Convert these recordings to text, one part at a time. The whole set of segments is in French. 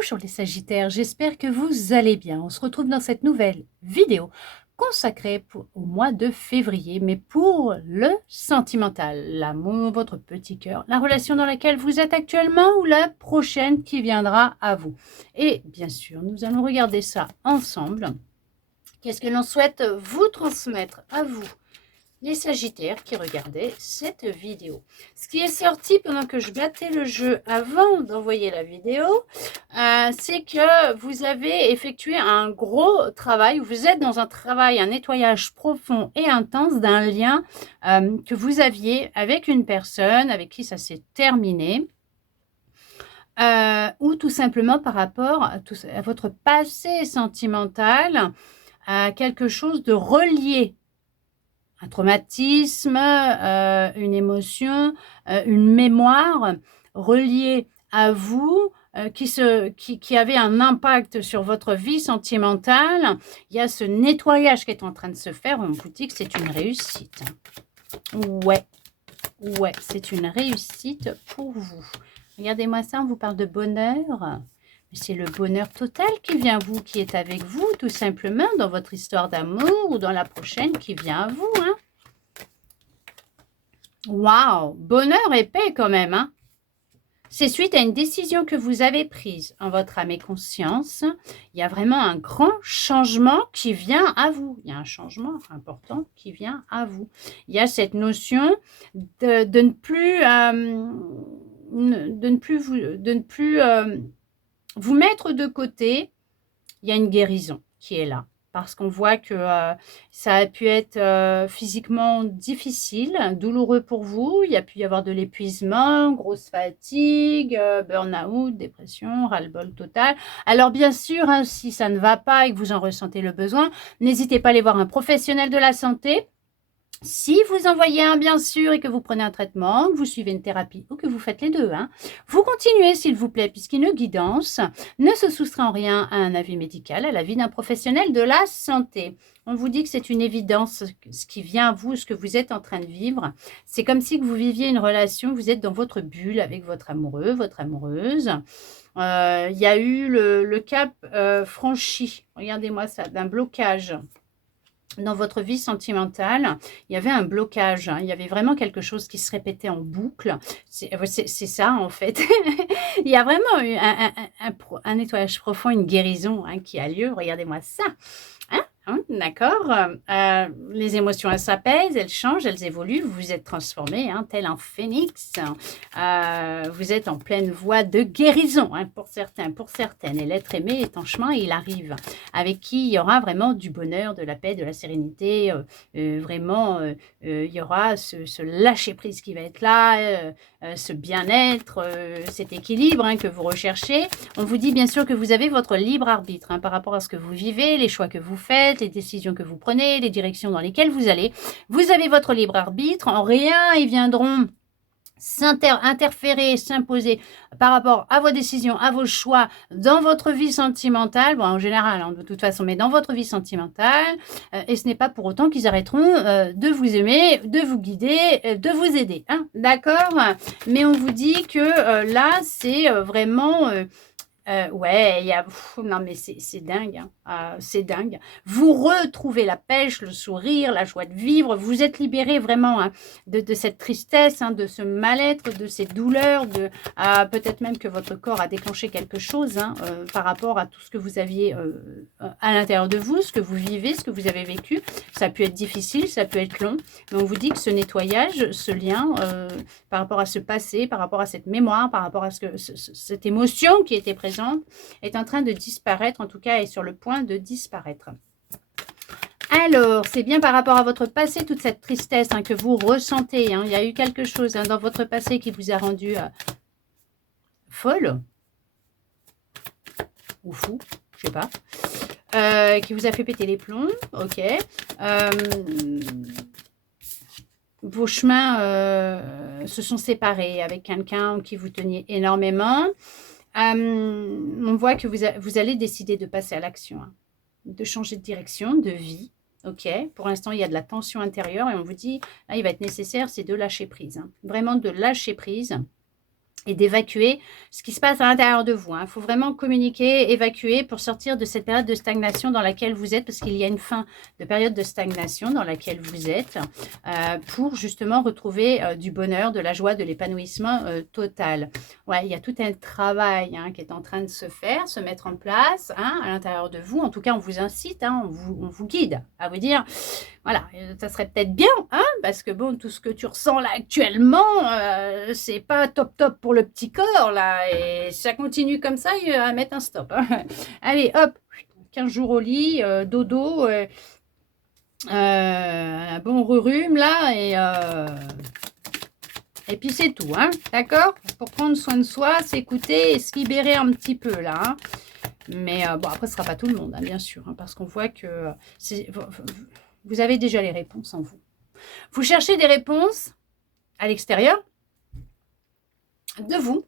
Bonjour les Sagittaires, j'espère que vous allez bien. On se retrouve dans cette nouvelle vidéo consacrée au mois de février, mais pour le sentimental, l'amour, votre petit cœur, la relation dans laquelle vous êtes actuellement ou la prochaine qui viendra à vous. Et bien sûr, nous allons regarder ça ensemble. Qu'est-ce que l'on souhaite vous transmettre à vous, les Sagittaires qui regardaient cette vidéo. Ce qui est sorti pendant que je battais le jeu avant d'envoyer la vidéo, c'est que vous avez effectué un gros travail, vous êtes dans un travail, un nettoyage profond et intense d'un lien que vous aviez avec une personne avec qui ça s'est terminé. Ou tout simplement par rapport à votre passé sentimental, à quelque chose de relié, un traumatisme, une émotion, une mémoire reliée à vous, qui avait un impact sur votre vie sentimentale. Il y a ce nettoyage qui est en train de se faire. On vous dit que c'est une réussite. Ouais, c'est une réussite pour vous. Regardez-moi ça, on vous parle de bonheur. C'est le bonheur total qui vient à vous, qui est avec vous, tout simplement, dans votre histoire d'amour ou dans la prochaine qui vient à vous. Hein. Waouh, bonheur et paix quand même. Hein. C'est suite à une décision que vous avez prise en votre âme et conscience. Il y a vraiment un grand changement qui vient à vous. Il y a un changement important qui vient à vous. Il y a cette notion de ne plus, vous mettre de côté. Il y a une guérison qui est là. Parce qu'on voit que ça a pu être physiquement difficile, douloureux pour vous. Il y a pu y avoir de l'épuisement, grosse fatigue, burn-out, dépression, ras-le-bol total. Alors bien sûr, hein, si ça ne va pas et que vous en ressentez le besoin, n'hésitez pas à aller voir un professionnel de la santé. Si vous envoyez un, bien sûr, et que vous prenez un traitement, que vous suivez une thérapie ou que vous faites les deux, hein, vous continuez, s'il vous plaît, puisqu'une guidance ne se soustrait en rien à un avis médical, à l'avis d'un professionnel de la santé. On vous dit que c'est une évidence, ce qui vient à vous, ce que vous êtes en train de vivre. C'est comme si vous viviez une relation, vous êtes dans votre bulle avec votre amoureux, votre amoureuse. Il y a eu le cap franchi, regardez-moi ça, d'un blocage. Dans votre vie sentimentale, il y avait un blocage, hein. Il y avait vraiment quelque chose qui se répétait en boucle. C'est ça, en fait. Il y a vraiment eu un nettoyage profond, une guérison, hein, qui a lieu. Regardez-moi ça. D'accord. Les émotions, elles s'apaisent, elles changent, elles évoluent. Vous vous êtes transformé, hein, tel un phénix. Vous êtes en pleine voie de guérison, hein, pour certains, pour certaines. Et l'être aimé est en chemin et il arrive. Avec qui il y aura vraiment du bonheur, de la paix, de la sérénité. Vraiment, il y aura ce lâcher-prise qui va être là, ce bien-être, cet équilibre, hein, que vous recherchez. On vous dit bien sûr que vous avez votre libre arbitre, hein, par rapport à ce que vous vivez, les choix que vous faites, les décisions que vous prenez, les directions dans lesquelles vous allez. Vous avez votre libre arbitre. En rien, ils viendront interférer, s'imposer par rapport à vos décisions, à vos choix dans votre vie sentimentale, bon en général hein, de toute façon, mais dans votre vie sentimentale, et ce n'est pas pour autant qu'ils arrêteront de vous aimer, de vous guider, de vous aider, hein, d'accord? Mais on vous dit que là, c'est vraiment... ouais, il y a... non, mais c'est dingue. Hein. C'est dingue. Vous retrouvez la pêche, le sourire, la joie de vivre. Vous êtes libéré vraiment hein, de cette tristesse, hein, de ce mal-être, de ces douleurs. Peut-être même que votre corps a déclenché quelque chose hein, par rapport à tout ce que vous aviez à l'intérieur de vous, ce que vous vivez, ce que vous avez vécu. Ça a pu être difficile, ça peut être long. Mais on vous dit que ce nettoyage, ce lien par rapport à ce passé, par rapport à cette mémoire, par rapport à cette émotion qui était présente, est en train de disparaître, en tout cas est sur le point de disparaître. Alors, c'est bien par rapport à votre passé, toute cette tristesse hein, que vous ressentez. Hein. Il y a eu quelque chose hein, dans votre passé qui vous a rendu folle ou fou, je sais pas, qui vous a fait péter les plombs, ok. Vos chemins se sont séparés avec quelqu'un qui vous teniez énormément. On voit que vous allez décider de passer à l'action, hein, de changer de direction, de vie. Ok, pour l'instant, il y a de la tension intérieure et on vous dit, là, il va être nécessaire, c'est de lâcher prise. Hein, vraiment de lâcher prise et d'évacuer ce qui se passe à l'intérieur de vous. Il faut vraiment communiquer, évacuer pour sortir de cette période de stagnation dans laquelle vous êtes, parce qu'il y a une fin de période de stagnation dans laquelle vous êtes, pour justement retrouver du bonheur, de la joie, de l'épanouissement total. Ouais, il y a tout un travail qui est en train de se faire, se mettre en place à l'intérieur de vous. En tout cas, on vous incite, on vous guide à vous dire, voilà, ça serait peut-être bien, parce que bon, tout ce que tu ressens là actuellement, c'est pas top top pour le petit corps là, et ça continue comme ça, il va mettre un stop. Allez, hop, 15 jours au lit, dodo, un bon rhume là, et puis c'est tout, d'accord? Pour prendre soin de soi, s'écouter et se libérer un petit peu là. Mais bon, après, ce ne sera pas tout le monde, bien sûr, parce qu'on voit que vous avez déjà les réponses en vous. Vous cherchez des réponses à l'extérieur de vous.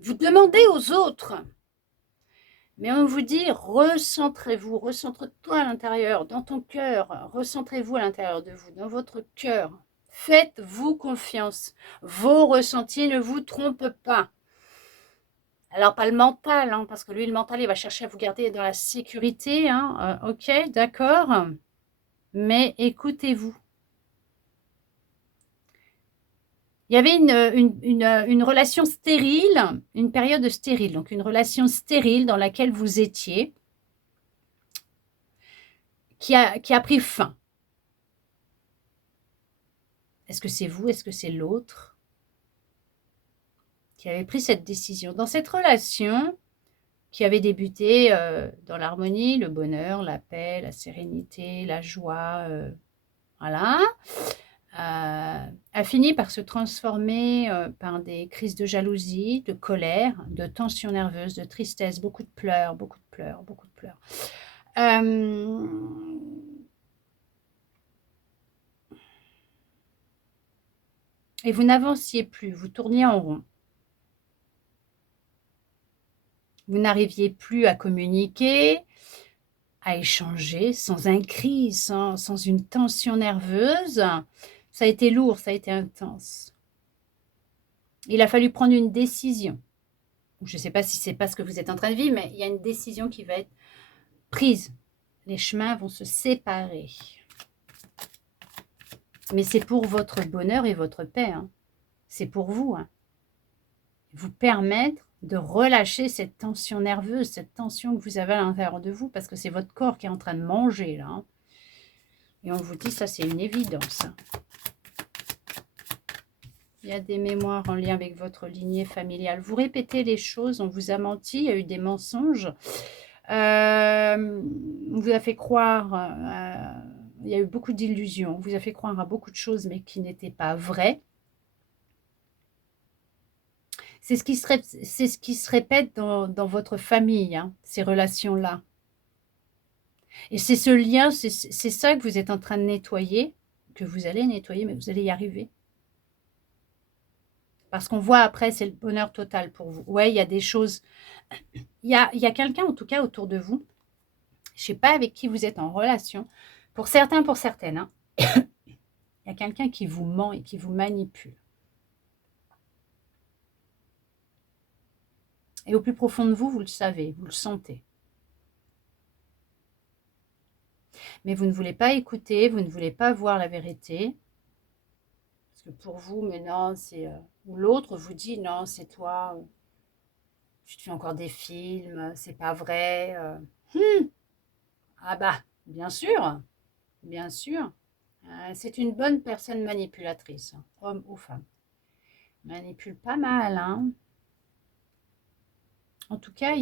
Vous demandez aux autres. Mais on vous dit, recentrez-vous, recentre-toi à l'intérieur, dans ton cœur, recentrez-vous à l'intérieur de vous, dans votre cœur. Faites-vous confiance. Vos ressentis ne vous trompent pas. Alors, pas le mental, parce que lui, le mental, il va chercher à vous garder dans la sécurité. Ok, d'accord. Mais écoutez-vous. Il y avait une relation stérile, une période stérile, donc une relation stérile dans laquelle vous étiez, qui a pris fin. Est-ce que c'est vous? Est-ce que c'est l'autre qui avait pris cette décision? Dans cette relation qui avait débuté dans l'harmonie, le bonheur, la paix, la sérénité, la joie, voilà, a fini par se transformer par des crises de jalousie, de colère, de tension nerveuse, de tristesse, beaucoup de pleurs, beaucoup de pleurs, beaucoup de pleurs. Et vous n'avanciez plus, vous tourniez en rond. Vous n'arriviez plus à communiquer, à échanger sans un cri, sans une tension nerveuse. Ça a été lourd, ça a été intense. Il a fallu prendre une décision. Je ne sais pas si c'est pas ce que vous êtes en train de vivre, mais il y a une décision qui va être prise. Les chemins vont se séparer. Mais c'est pour votre bonheur et votre paix. C'est pour vous. Vous permettre de relâcher cette tension nerveuse, cette tension que vous avez à l'intérieur de vous, parce que c'est votre corps qui est en train de manger, là. Et on vous dit, ça, c'est une évidence. Il y a des mémoires en lien avec votre lignée familiale. Vous répétez les choses, on vous a menti, il y a eu des mensonges. On vous a fait croire, il y a eu beaucoup d'illusions. On vous a fait croire à beaucoup de choses, mais qui n'étaient pas vraies. C'est ce qui se répète dans votre famille, ces relations-là. Et c'est ce lien, c'est ça que vous êtes en train de nettoyer, que vous allez nettoyer, mais vous allez y arriver. Parce qu'on voit après, c'est le bonheur total pour vous. Ouais, il y a des choses. Il y a quelqu'un, en tout cas, autour de vous. Je ne sais pas avec qui vous êtes en relation. Pour certains, pour certaines. Il y a quelqu'un qui vous ment et qui vous manipule. Et au plus profond de vous, vous le savez, vous le sentez. Mais vous ne voulez pas écouter, vous ne voulez pas voir la vérité. Parce que pour vous, mais non, c'est... ou l'autre vous dit, non, c'est toi, tu te fais encore des films, c'est pas vrai. Ah bah, bien sûr, bien sûr. C'est une bonne personne manipulatrice, homme ou femme. Manipule pas mal, En tout cas,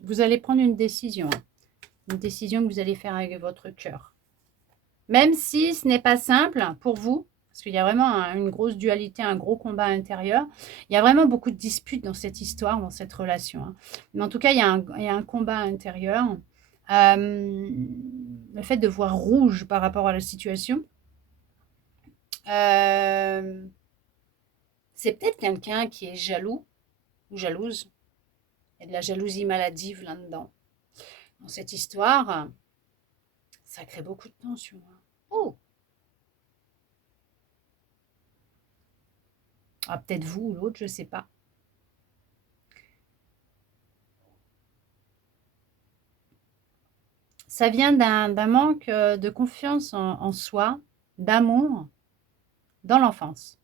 vous allez prendre une décision. Une décision que vous allez faire avec votre cœur. Même si ce n'est pas simple pour vous, parce qu'il y a vraiment une grosse dualité, un gros combat intérieur. Il y a vraiment beaucoup de disputes dans cette histoire, dans cette relation. Mais en tout cas, il y a un combat intérieur. Le fait de voir rouge par rapport à la situation, c'est peut-être quelqu'un qui est jaloux ou jalouse. Il y a de la jalousie maladive là-dedans. Dans cette histoire, ça crée beaucoup de tension. Oh! Ah, peut-être vous ou l'autre, je ne sais pas. Ça vient d'un manque de confiance en soi, d'amour dans l'enfance.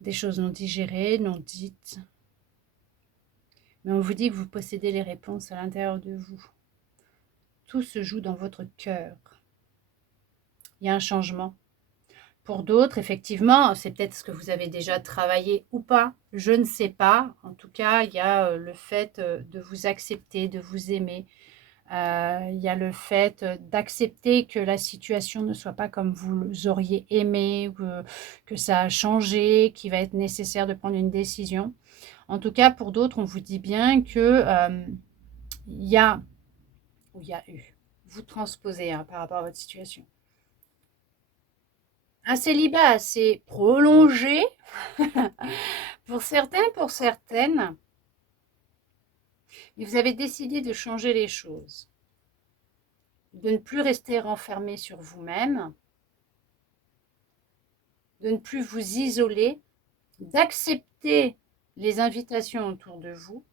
Des choses non digérées, non dites. Mais on vous dit que vous possédez les réponses à l'intérieur de vous. Tout se joue dans votre cœur. Il y a un changement. Pour d'autres, effectivement, c'est peut-être ce que vous avez déjà travaillé ou pas. Je ne sais pas. En tout cas, il y a le fait de vous accepter, de vous aimer. Il y a le fait d'accepter que la situation ne soit pas comme vous auriez aimé, que ça a changé, qu'il va être nécessaire de prendre une décision. En tout cas, pour d'autres, on vous dit bien que il y a, ou il y a eu, vous transposez par rapport à votre situation. Un célibat assez prolongé, pour certains, pour certaines, et vous avez décidé de changer les choses, de ne plus rester renfermé sur vous-même, de ne plus vous isoler, d'accepter les invitations autour de vous.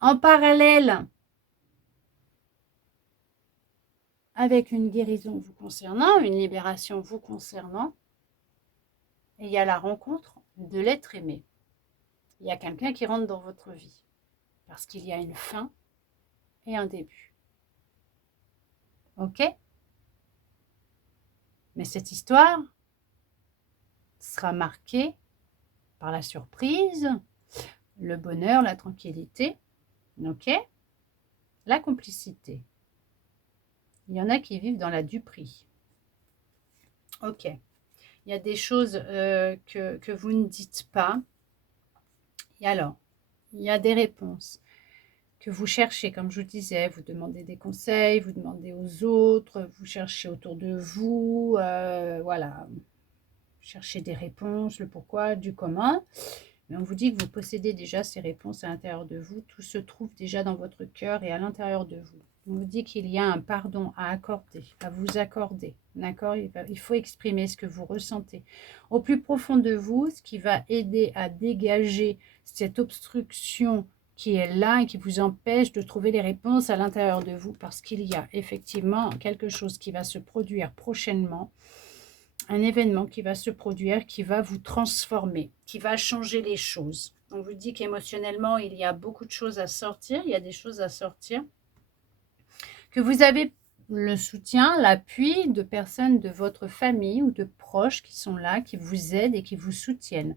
En parallèle, avec une guérison vous concernant, une libération vous concernant, et il y a la rencontre de l'être aimé. Il y a quelqu'un qui rentre dans votre vie, parce qu'il y a une fin et un début. Ok? Mais cette histoire sera marquée par la surprise, le bonheur, la tranquillité, ok? La complicité. Il y en a qui vivent dans la duperie. Ok. Il y a des choses que vous ne dites pas. Et alors, il y a des réponses que vous cherchez, comme je vous disais, vous demandez des conseils, vous demandez aux autres, vous cherchez autour de vous, voilà, vous cherchez des réponses, le pourquoi, du comment. Mais on vous dit que vous possédez déjà ces réponses à l'intérieur de vous, tout se trouve déjà dans votre cœur et à l'intérieur de vous. On vous dit qu'il y a un pardon à accorder, à vous accorder, d'accord? Il faut exprimer ce que vous ressentez. Au plus profond de vous, ce qui va aider à dégager cette obstruction qui est là et qui vous empêche de trouver les réponses à l'intérieur de vous, parce qu'il y a effectivement quelque chose qui va se produire prochainement, un événement qui va se produire, qui va vous transformer, qui va changer les choses. On vous dit qu'émotionnellement, il y a beaucoup de choses à sortir, il y a des choses à sortir, que vous avez le soutien, l'appui de personnes de votre famille ou de proches qui sont là, qui vous aident et qui vous soutiennent.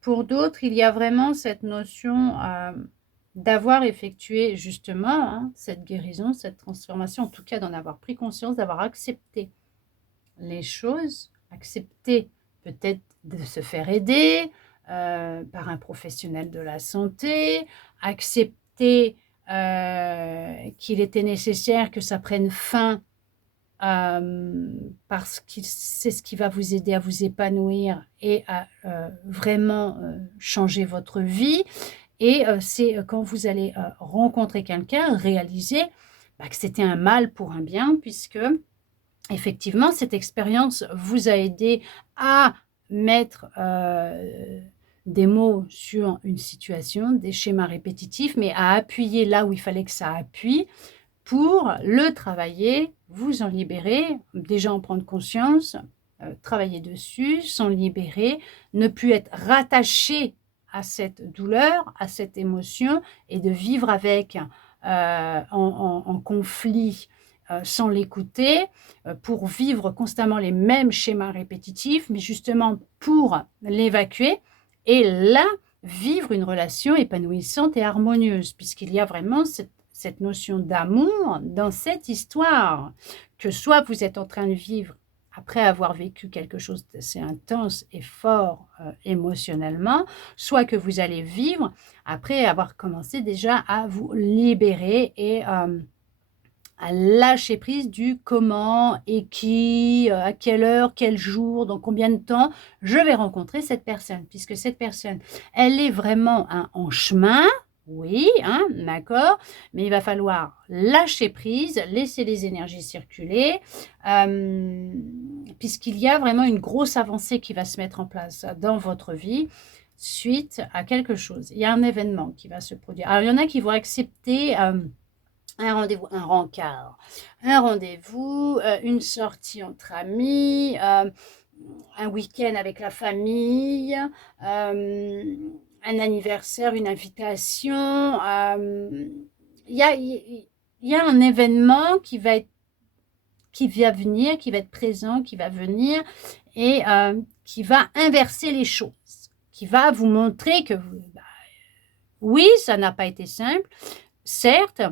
Pour d'autres, il y a vraiment cette notion d'avoir effectué justement cette guérison, cette transformation, en tout cas d'en avoir pris conscience, d'avoir accepté les choses, accepter peut-être de se faire aider par un professionnel de la santé, accepter qu'il était nécessaire que ça prenne fin parce que c'est ce qui va vous aider à vous épanouir et à vraiment changer votre vie. Et c'est quand vous allez rencontrer quelqu'un, réaliser que c'était un mal pour un bien, puisque effectivement, cette expérience vous a aidé à mettre des mots sur une situation, des schémas répétitifs, mais à appuyer là où il fallait que ça appuie pour le travailler, vous en libérer, déjà en prendre conscience, travailler dessus, s'en libérer, ne plus être rattaché à cette douleur, à cette émotion, et de vivre avec en conflit sans l'écouter, pour vivre constamment les mêmes schémas répétitifs, mais justement pour l'évacuer et là, vivre une relation épanouissante et harmonieuse, puisqu'il y a vraiment cette notion d'amour dans cette histoire, que soit vous êtes en train de vivre après avoir vécu quelque chose d'assez intense et fort émotionnellement, soit que vous allez vivre après avoir commencé déjà à vous libérer et à lâcher prise du comment et qui, à quelle heure, quel jour, dans combien de temps je vais rencontrer cette personne, puisque cette personne, elle est vraiment en chemin, Oui, hein, d'accord, mais il va falloir lâcher prise, laisser les énergies circuler, puisqu'il y a vraiment une grosse avancée qui va se mettre en place dans votre vie suite à quelque chose. Il y a un événement qui va se produire. Alors, il y en a qui vont accepter un rendez-vous, un rencard, un rendez-vous, une sortie entre amis, un week-end avec la famille, un anniversaire, une invitation. Il y a, il y a un événement qui va venir, qui va être présent, qui va venir et qui va inverser les choses, qui va vous montrer que oui, ça n'a pas été simple, certes,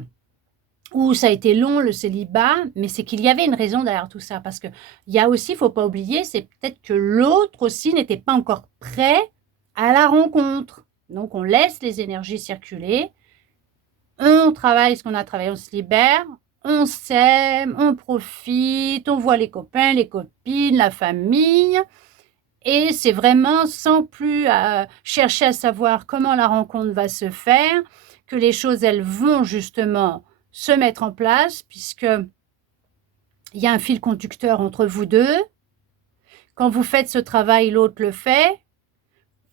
ou ça a été long le célibat, mais c'est qu'il y avait une raison derrière tout ça. Parce qu'il y a aussi, il ne faut pas oublier, c'est peut-être que l'autre aussi n'était pas encore prêt à la rencontre. Donc on laisse les énergies circuler, on travaille ce qu'on a travaillé, on se libère, on s'aime, on profite, on voit les copains, les copines, la famille. Et c'est vraiment sans plus chercher à savoir comment la rencontre va se faire, que les choses, elles vont justement se mettre en place, puisque il y a un fil conducteur entre vous deux. Quand vous faites ce travail, l'autre le fait.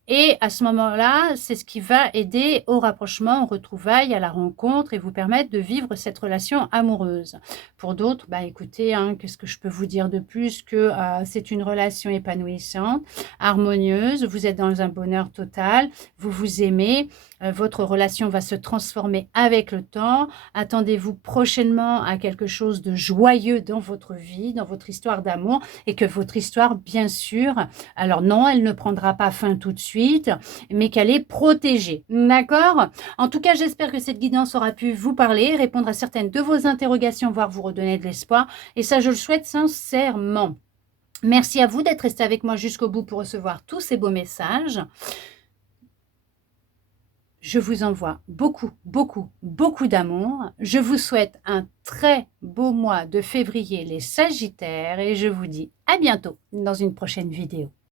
Et à ce moment-là, c'est ce qui va aider au rapprochement, aux retrouvailles, à la rencontre et vous permettre de vivre cette relation amoureuse. Pour d'autres, bah écoutez, hein, qu'est-ce que je peux vous dire de plus que c'est une relation épanouissante, harmonieuse, vous êtes dans un bonheur total, vous vous aimez, votre relation va se transformer avec le temps. Attendez-vous prochainement à quelque chose de joyeux dans votre vie, dans votre histoire d'amour et que votre histoire, bien sûr, alors non, elle ne prendra pas fin tout de suite, mais qu'elle est protégée. D'accord? En tout cas, j'espère que cette guidance aura pu vous parler, répondre à certaines de vos interrogations, voire vous redonner de l'espoir. Et ça, je le souhaite sincèrement. Merci à vous d'être resté avec moi jusqu'au bout pour recevoir tous ces beaux messages. Je vous envoie beaucoup, beaucoup, beaucoup d'amour. Je vous souhaite un très beau mois de février, les Sagittaires, et je vous dis à bientôt dans une prochaine vidéo.